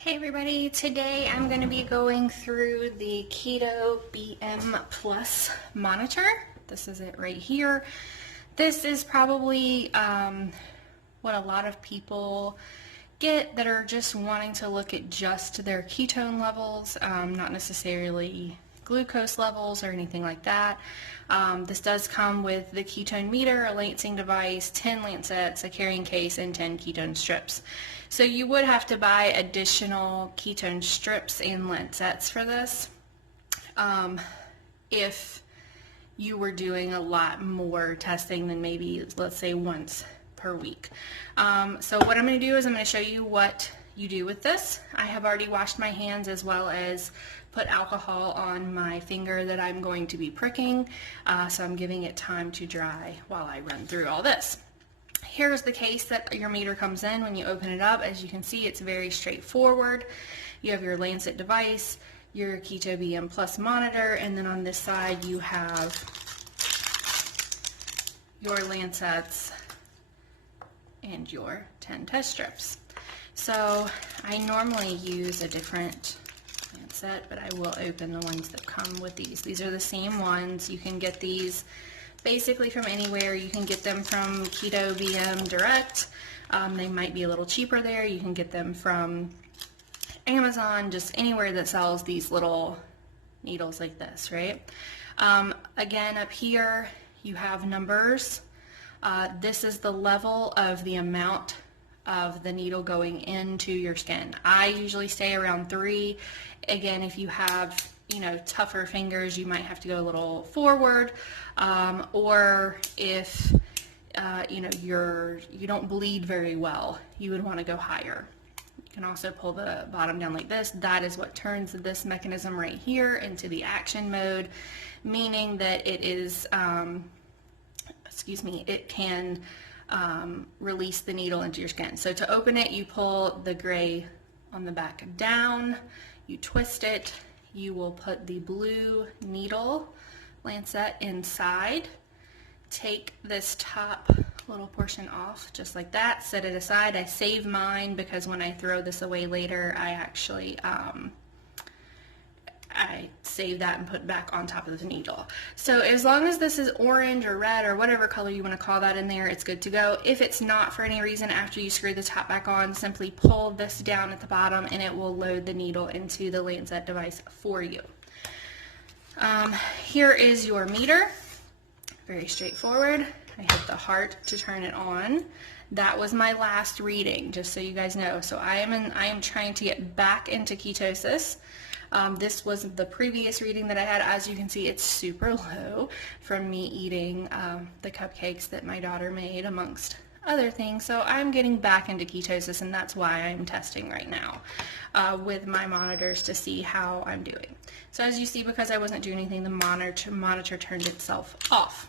Hey everybody, today I'm going to be going through the KetoBM Plus monitor. This is it right here. This is probably what a lot of people get that are just wanting to look at just their ketone levels, not necessarily glucose levels or anything like that. This does come with the ketone meter, a lancing device, 10 lancets, a carrying case, and 10 ketone strips. So you would have to buy additional ketone strips and lancets for this if you were doing a lot more testing than maybe, let's say, once per week. So what I'm going to do is I'm going to show you what you do with this. I have already washed my hands as well as put alcohol on my finger that I'm going to be pricking, so I'm giving it time to dry while I run through all this. Here's the case that your meter comes in when you open it up. As you can see, it's very straightforward. You have your lancet device, your KetoBM Plus monitor, and then on this side you have your lancets and your 10 test strips. So I normally use a different lancet, but I will open the ones that come with these. These are the same ones. You can get these basically from anywhere. You can get them from KetoBM Direct. They might be a little cheaper there. You can get them from Amazon, just anywhere that sells these little needles like this, right? Again, up here you have numbers. This is the level of the amount of the needle going into your skin. I usually stay around 3. Again, if you have tougher fingers, you might have to go a little forward, or if you don't bleed very well, you would want to go higher. You can also pull the bottom down like this. That is what turns this mechanism right here into the action mode, meaning that it is it can release the needle into your skin. So to open it, you pull the gray on the back down, you twist it, you will put the blue needle lancet inside, take this top little portion off just like that, set it aside. I save mine because when I throw this away later, I actually I save that and put it back on top of the needle. So as long as this is orange or red or whatever color you want to call that in there, it's good to go. If it's not for any reason, after you screw the top back on, simply pull this down at the bottom and it will load the needle into the lancet device for you. Here is your meter. Very straightforward. I hit the heart to turn it on. That was my last reading, just so you guys know. So I am trying to get back into ketosis. This was the previous reading that I had. As you can see, it's super low from me eating the cupcakes that my daughter made, amongst other things. So I'm getting back into ketosis, and that's why I'm testing right now with my monitors to see how I'm doing. So as you see, because I wasn't doing anything, the monitor turned itself off.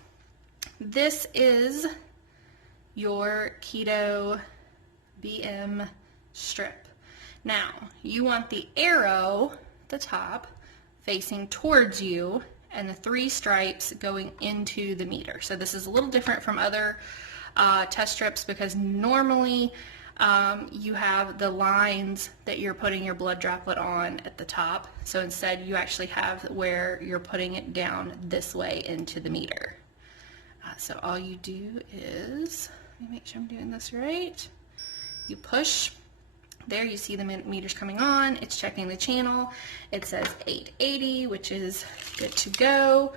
This is your KetoBM strip. Now, you want the arrow, the top, facing towards you, and the 3 stripes going into the meter. So this is a little different from other test strips because normally you have the lines that you're putting your blood droplet on at the top. So instead you actually have where you're putting it down this way into the meter. So all you do is, let me make sure I'm doing this right. You push. There you see the meters coming on. It's checking the channel. It says 880, which is good to go.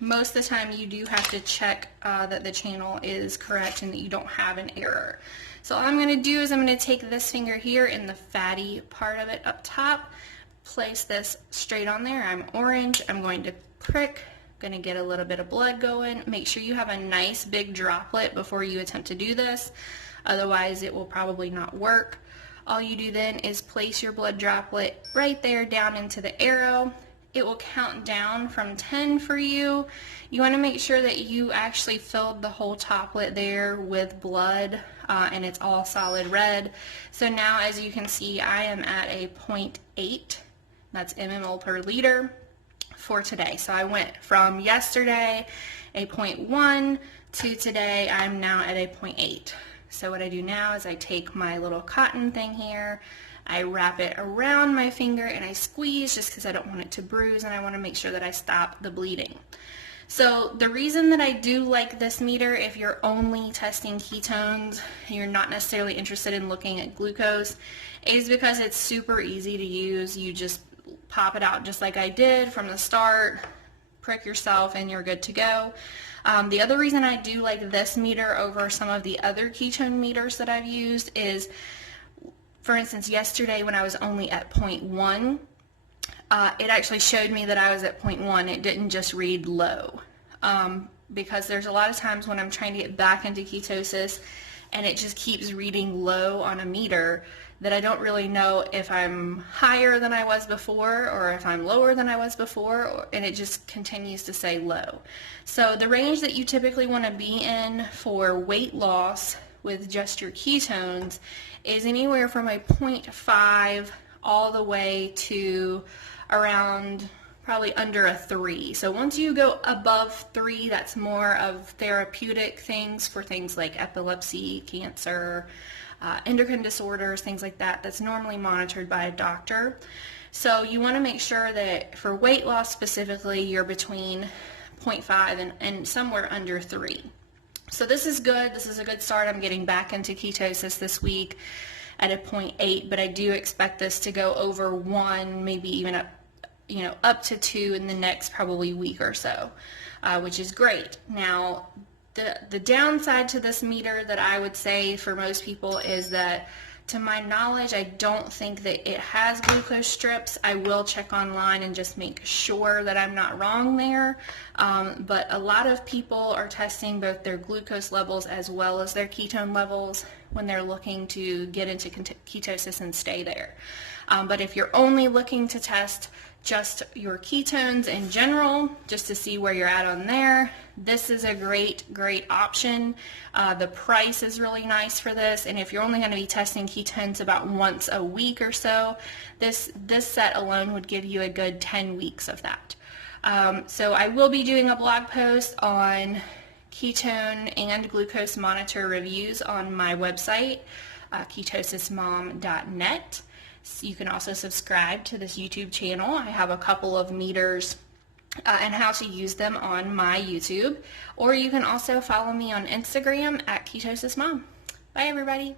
Most of the time you do have to check that the channel is correct and that you don't have an error. So all I'm going to do is I'm going to take this finger here in the fatty part of it up top, place this straight on there. I'm orange. I'm going to prick. Going to get a little bit of blood going. Make sure you have a nice big droplet before you attempt to do this. Otherwise it will probably not work. All you do then is place your blood droplet right there down into the arrow. It will count down from 10 for you. You want to make sure that you actually filled the whole toplet there with blood and it's all solid red. So now, as you can see, I am at a 0.8, that's mmol per liter for today. So I went from yesterday a 0.1 to today I'm now at a 0.8. So what I do now is I take my little cotton thing here, I wrap it around my finger and I squeeze just because I don't want it to bruise and I want to make sure that I stop the bleeding. So the reason that I do like this meter, if you're only testing ketones and you're not necessarily interested in looking at glucose, is because it's super easy to use. You just pop it out just like I did from the start, prick yourself, and you're good to go. The other reason I do like this meter over some of the other ketone meters that I've used is, for instance, yesterday when I was only at 0.1, it actually showed me that I was at 0.1. It didn't just read low, because there's a lot of times when I'm trying to get back into ketosis and it just keeps reading low on a meter that I don't really know if I'm higher than I was before or if I'm lower than I was before, and it just continues to say low. So the range that you typically want to be in for weight loss with just your ketones is anywhere from a 0.5 all the way to around probably under a 3. So once you go above 3, that's more of therapeutic things for things like epilepsy, cancer, endocrine disorders, things like that. That's normally monitored by a doctor. So you want to make sure that for weight loss specifically, you're between 0.5 and somewhere under 3. So this is good. This is a good start. I'm getting back into ketosis this week at a 0.8, but I do expect this to go over 1, maybe even up to 2 in the next probably week or so, which is great. Now, the downside to this meter that I would say for most people is that, to my knowledge, I don't think that it has glucose strips. I will check online and just make sure that I'm not wrong there. But a lot of people are testing both their glucose levels as well as their ketone levels when they're looking to get into ketosis and stay there. But if you're only looking to test just your ketones in general, just to see where you're at on there, this is a great option. The price is really nice for this, and if you're only going to be testing ketones about once a week or so, this set alone would give you a good 10 weeks of that. So I will be doing a blog post on ketone and glucose monitor reviews on my website, ketosismom.net. So you can also subscribe to this YouTube channel. I have a couple of meters and how to use them on my YouTube. Or you can also follow me on Instagram at ketosismom. Bye everybody.